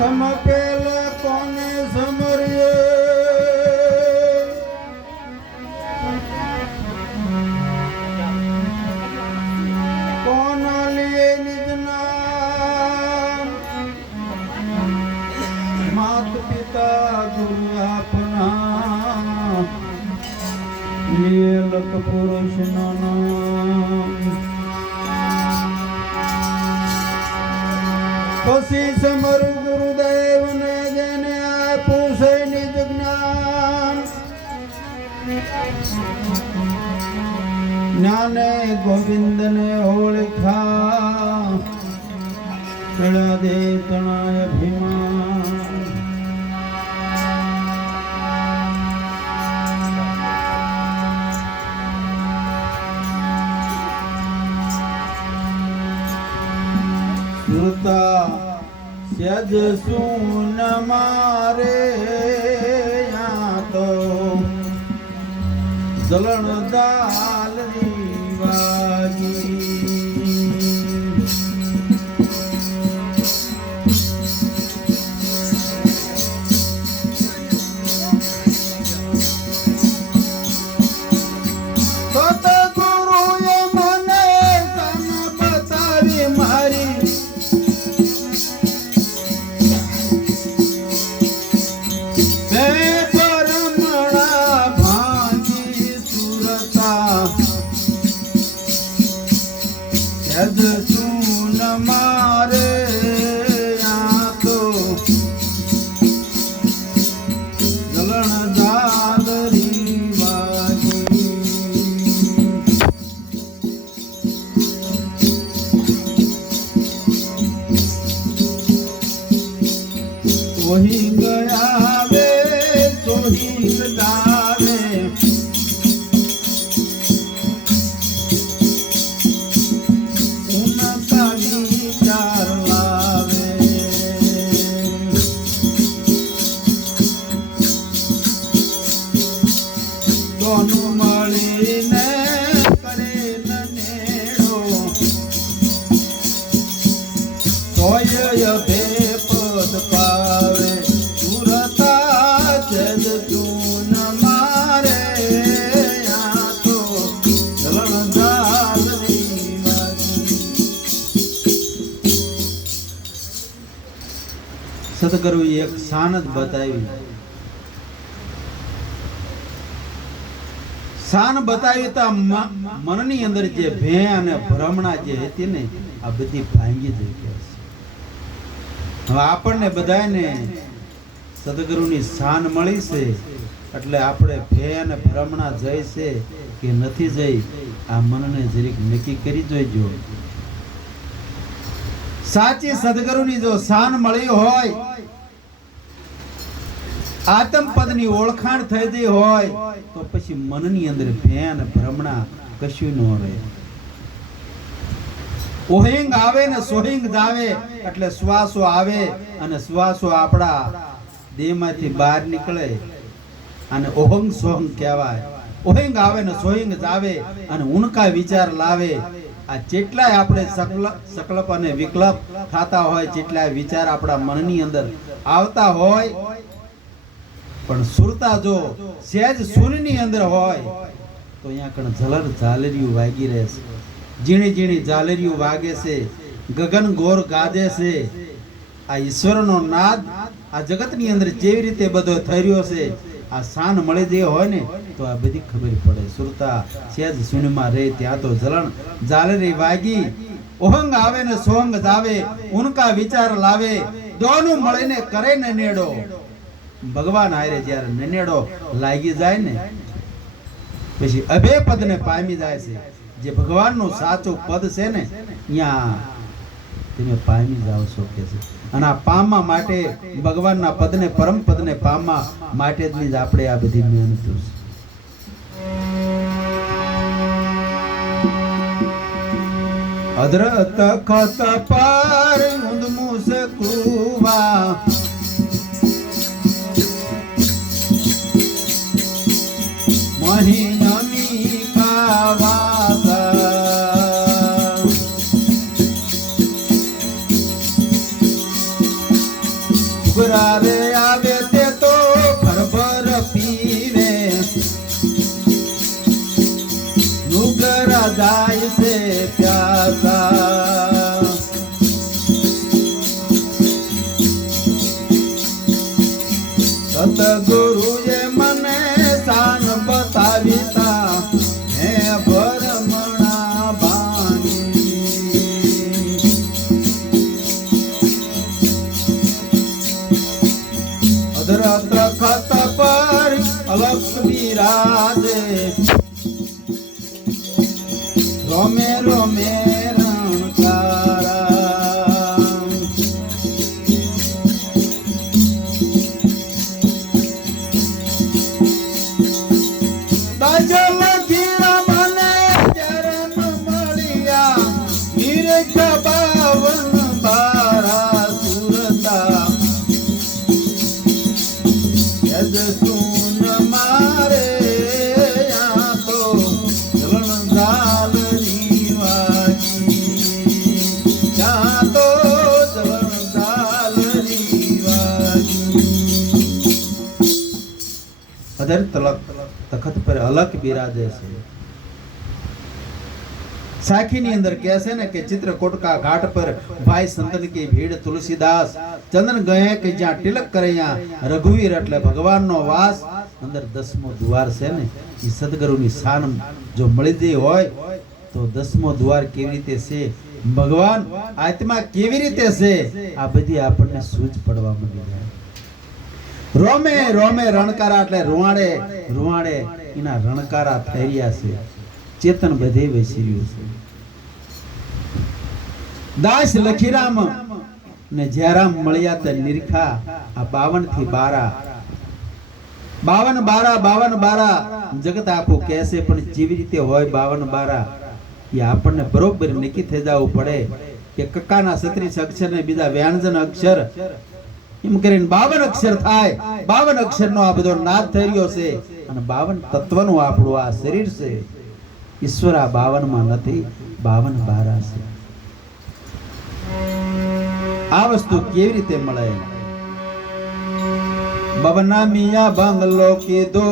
તમ પેલા કોને સમરીએ કોન લીએ નિજ નામ માત પિતા દુનિયા આપના લીએ લક પુરુષ નામ પછી સમર ગુરુદેવ ને જેને આપ્યું છે નિજ જ્ઞાન જ્ઞાને ગોવિંદ ને ઓળખા પેલા દે તણાય અભિમાન સુરતા સજ સુન મારે યા તો જલણ દાલ વાગી સુન મારે યા તો જલણ દાદરી વાગી વહી ગયા વે સોહી ગાવે મળીને કરે નેડો તોય ભે પદ પાવે સુરતા જદ ચૂન મારે આ તો જલણ દાલની વાગી સદગુરુએ એક શાન જ બતાવી શાન બતાવી તો મનની અંદર જે ભે અને ભ્રમણા જે હતી ને આ બધી ભાંગી થઈ ગયા છે. હવે આપણને બધાને સદગુરુની શાન મળી છે એટલે આપણે ભે અને ભ્રમણા જઈ છે કે નથી જઈ આ મનને જરીક નક્કી કરી જોઈજો. સાચી સદગુરુની જો શાન મળી હોય આત્મ પદની ઓળખાણ થઈ ગઈ હોય તો પછી મનની અંદર ભેન ભ્રમણા કશું ન રહે. ઓહિંગ આવે ને સોહિંગ જાવે એટલે શ્વાસો આવે અને શ્વાસો આપણા દેહમાંથી બહાર નીકળે અને ઓહંગ સોહંગ કહેવાય. ઓહિંગ આવે ને સોહિંગ જાવે અને ઉનકા વિચાર લાવે. આ જેટલાય આપણે સંકલ્પ અને વિકલ્પ થતા હોય જેટલાય વિચાર આપણા મનની અંદર આવતા હોય પણ સુરતા જો સહેજ શૂન્યની અંદર હોય તો અહીંયા કણ ઝલર ઝાલરિયું વાગી રહે છે. ઝીણી ઝીણી ઝાલરિયું વાગે છે, ગગન ગોર ગાજે છે. આ ઈશ્વરનો નાદ આ જગતની અંદર જેવી રીતે બધો થઈ રહ્યો છે આ શાન મળી જે હોય ને તો આ બધી ખબર પડે. સુરતા સહેજ શૂન્યમાં રહે ત્યાં તો ઝલણ ઝાલરી વાગી. ઓહંગ આવે ને સોહંગ જાવે, ઉનકા વિચાર લાવે. દોનું મળીને કરે ને નેડો. ભગવાન હારે જ્યારે નનેડો લાગી જાય ને પછી અભે પદ ને પામી જાય છે. જે ભગવાનનું સાચું પદ છે ને ત્યાં તમે પામી જાવ છો કે છે. અને આ પામવા માટે ભગવાનના પદને પરમ પદને પામવા માટે જ આપણે આ બધી મહેનત છે. અદ્રત ખત પર મુંદ મુસ કુવા મહી નમી કાવાસા. ઘુઘરા રે આવે તે તો ભરભર પીવે, નુગરા જાય છે પ્યાસા, સતગુરુએ મને શાન બતાવીતા હે ભરમણા ભાણી, અધરત ખત પર અલગ બિરાજે, રોમે રોમે રણકારા, દાજલ ગીરા મને ચરણ મળ્યા, નિરખ બાવન બારા સુરતા, યદ સુન મારે યા તો ચલણ ઝાલની વાગી, યા તો ચલણ ઝાલની વાગી. અધર તખત પર અલક બિરાજે છે. સાખીની અંદર કહે છે ને કે ચિત્રકૂટકા ઘાટ પર ભાઈ સંતન કી ભીડ તુલસીદાસ, ચંદન ગયે કે જ્યાં તિલક કરે ત્યાં રઘુવીર એટલે ભગવાનનો વાસ. અંદર 10મો દ્વાર છે ને એ સદગુરુની શાન જો મળી ગઈ હોય તો 10મો દ્વાર કેવી રીતે છે, ભગવાન આત્મા કેવી રીતે છે, આ બધી આપણને સૂઝ પડવા માંડી જાય. રોમે રોમે રણકારા એટલે રૂવાડે રૂવાડે એના રણકારા થઈ રહ્યા છે, ચેતન બધે વસી રહ્યું છે. દાસ લખીરામ ને જ્યારામ મળ્યા તે નિરખા આ 52 થી 12 જગત આખું કહેશે, પણ જેવી રીતે હોય 52 એ આપણને બરોબર નક્કી થઈ જવું પડે કે કક્કાના 36 અક્ષર ને બીજા વ્યંજન અક્ષર એમ કરીને 52 અક્ષર થાય. 52 અક્ષરનો આ બધો નાદ થઈ રહ્યો છે અને 52 તત્વનું આપણું આ શરીર છે. ઈશ્વર આ 52 માં નથી, 52 છે. આ વસ્તુ કેવી રીતે મળે? બબના મિયા બંગલો કીધો